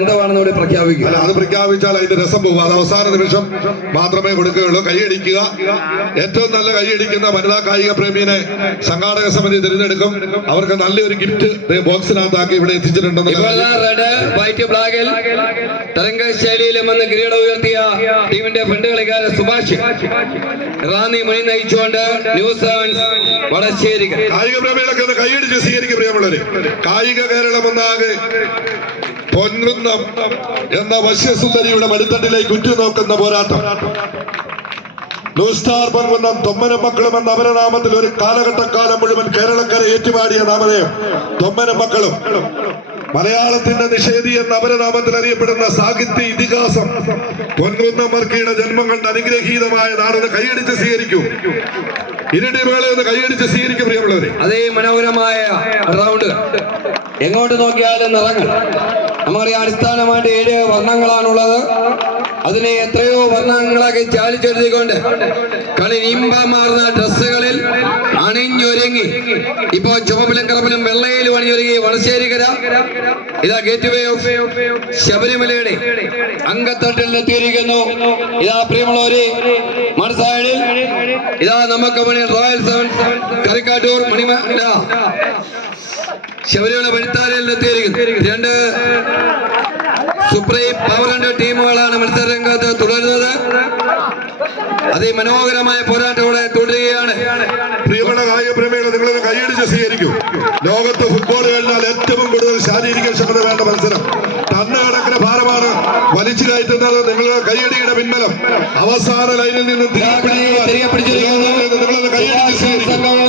എന്താണെന്ന് ഇവിടെ പ്രഖ്യാപിക്കുക. അല്ല അത് പ്രഖ്യാപിച്ചാൽ അതിന്റെ രസം പോകും. അത് അവസാന നിമിഷം മാത്രമേ കൊടുക്കുകയുള്ളൂ. കൈയടിക്കുക. ഏറ്റവും നല്ല കൈയടിക്കുന്ന വനിതാ കായിക പ്രേമിയെ സംഘാടക സമിതി തിരഞ്ഞെടുക്കും. അവർക്ക് നല്ലൊരു ഗിഫ്റ്റ് ബോക്സിനകത്താക്കി ഇവിടെ എത്തിച്ചിട്ടുണ്ടെന്ന് റെഡ് വൈറ്റ് ബ്ലാക്കിൽ തരംഗ ശൈലിയിലും വന്ന് കിരീടം ഉയർത്തിയ ടീമിന്റെ ഫ്രണ്ട് കളിക്കാരൻ സുഭാഷ്. റാന്നി മണി നയിച്ചുകൊണ്ട് ന്യൂസ് സെവൻസ് വടശ്ശേരിക്ക്. കായിക പ്രേമികളൊക്കെ കൈയടിച്ച് സ്വീകരിക്കും പ്രിയമുള്ളവര്. കായിക കേരളം ഒന്നാകെ പൊൻകുന്നം എന്ന വശ്യസുന്ദരിയുടെ വലുത്തട്ടിലേക്ക് ഉറ്റുനോക്കുന്ന പോരാട്ടം. ബ്ലൂ സ്റ്റാർ പൊൻകുന്നം തൊമ്മനും മക്കളും എന്ന അപരനാമത്തിൽ ഒരു കാലഘട്ടക്കാലം മുഴുവൻ കേരളക്കര ഏറ്റുപാടിയ നാമധേയം തൊമ്മന മക്കളും. മലയാളത്തിന്റെ നിഷേധി എന്ന അപരനാമത്തിൽ അറിയപ്പെടുന്ന സാഹിത്യ ഇതിഹാസം പൊൻകുന്നം മർക്കിയുടെ കണ്ട് അനുഗ്രഹീതമായ നാടെന്ന് കൈയടിച്ച് സ്വീകരിക്കൂ. ഇരട്ടി വേള ഒന്ന് കൈയടിച്ച് സ്വീകരിക്കും പ്രിയമുള്ളവരെ. അതേ മനോഹരമായ റൗണ്ട് എങ്ങോട്ട് നോക്കിയാലും നിറങ്ങൾ. നമുക്കറിയാം അടിസ്ഥാനമായിട്ട് ഏഴ് വർണങ്ങളാണുള്ളത്. അതിനെ എത്രയോ വർണങ്ങളാക്കി ചാലിച്ചെഴുതിക്കൊണ്ട് കളി ഇമ്പമാർന്ന ഡ്രസ്സുകളിൽ അണിഞ്ഞൊരുങ്ങി. ഇപ്പൊ ചുമപ്പിലും കറുപ്പിലും വെള്ളയിലും അണിഞ്ഞൊരുങ്ങി വടശ്ശേരിക്കര ഇതാ ഗേറ്റ് വേ ഓഫ് ശബരിമലയുടെ അങ്കത്തട്ടിൽ എത്തിയിരിക്കുന്നു. ഇതാ പ്രിയമുള്ളവരെ മനസ്സായി ഇതാ നമുക്ക് മണി റോയൽ സെവൻ കറിക്കാട്ടൂർ മണിമ ശബരിമല വഴിത്താരയിൽ എത്തിയിരിക്കുന്നു. രണ്ട് സുപ്രീം ഹൺഡ്രഡ് ടീമുകളാണ് മത്സര രംഗത്ത് തുടരുന്നത് അതിമനോഹരമായ പോരാട്ടത്തോടെ തുടരുകയാണ്. പ്രിയപ്പെട്ട കായിക പ്രേമികളെ നിങ്ങളൊന്ന് കൈയടിച്ച് സ്വീകരിക്കും. ലോകത്ത് ഫുട്ബോൾ കഴിഞ്ഞാൽ ഏറ്റവും കൂടുതൽ ശാരീരിക ക്ഷമത വേണ്ട മത്സരം. ടണ്ണ് കണക്കിന് ഭാരമാണ്. വലിച്ചു കയറ്റുന്നത് നിങ്ങളുടെ കൈയടിയുടെ പിൻബലം. അവസാന ലൈനിൽ നിന്ന് തിരികെ പിടിക്കുക. തിരികെ നിങ്ങളൊന്ന് കൈയടിച്ച് സ്വീകരിക്കൂ.